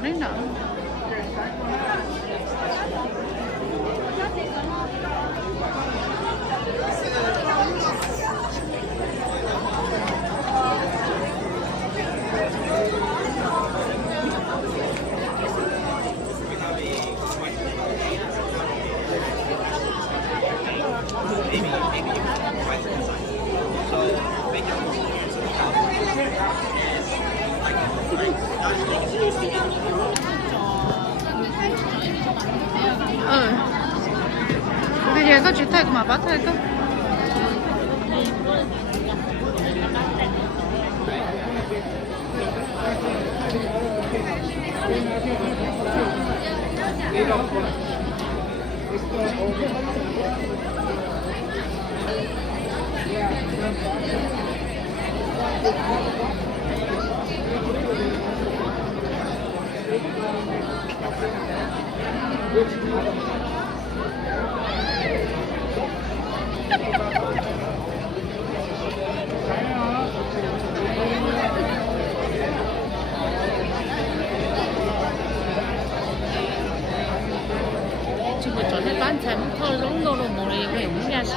tròn đấy nè. 우리 얘가 좋다 이거 봐봐 탈까? 지금 전에 반찬 털 롱로로 모르고 용시하셔.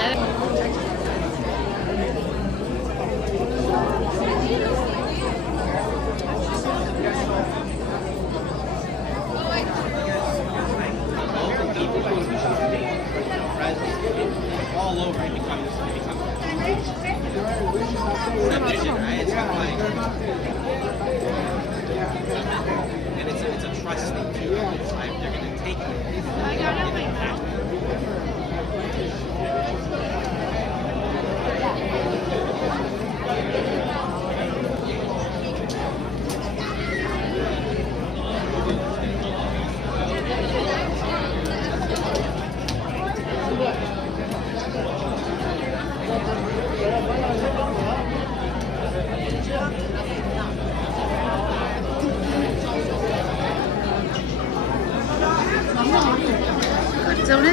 All over it becomes submission, right? It's kind of like, and it's a trust thing too. It's like they're gonna take it.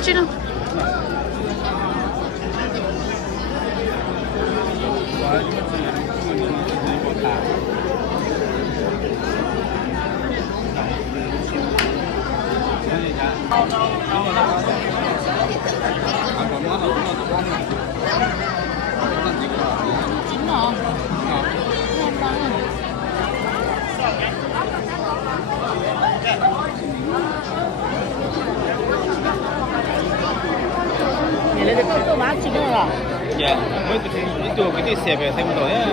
해주는 또 맛있게 먹어. 예, 또 그때 세배 세무도야.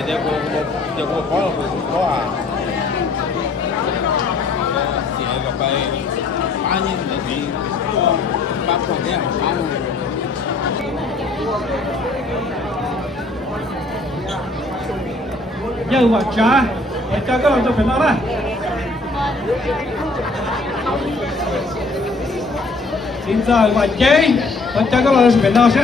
이제 그 바로 그 거야. 제가 빨리 많이 내지 또 바쁘게 하는. giờ quả trà để cho các bạn cho phải nói đây xin chào quả chế và cho các bạn cho phải nói chứ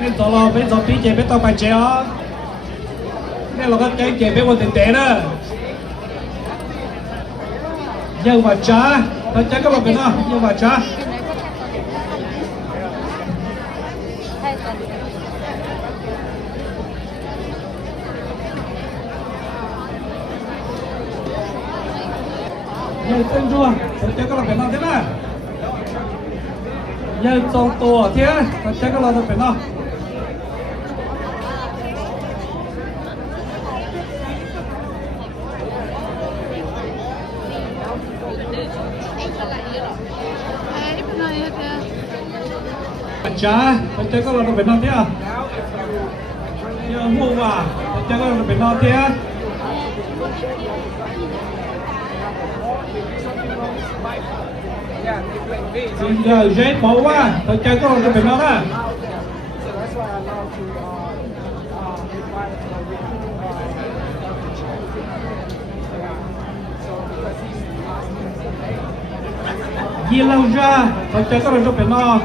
nên tao lo bây giờ tí chế biết tao phải chế á nên là cái chế biết một tiền tệ đó giờ quả trà và cho các bạn phải nói giờ quả trà giờ tên chua cho các bạn phải nói thế nào giờ trong tổ thế cho các bạn phải nói cha cho các bạn phải nói thế à giờ mua vào cho các bạn phải nói thế à giờ dễ bỏ qua cho các bạn phải nói à gì lâu ra cho các bạn phải nói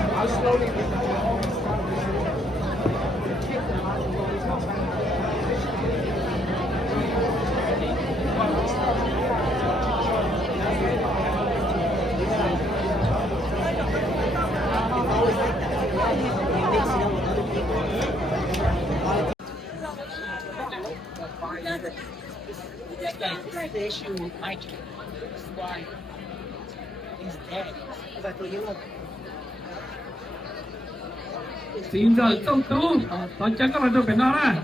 Here's the issue with Nike. This is why he's dead. Because I thought, you know, 现在中毒，大家过来都别闹了。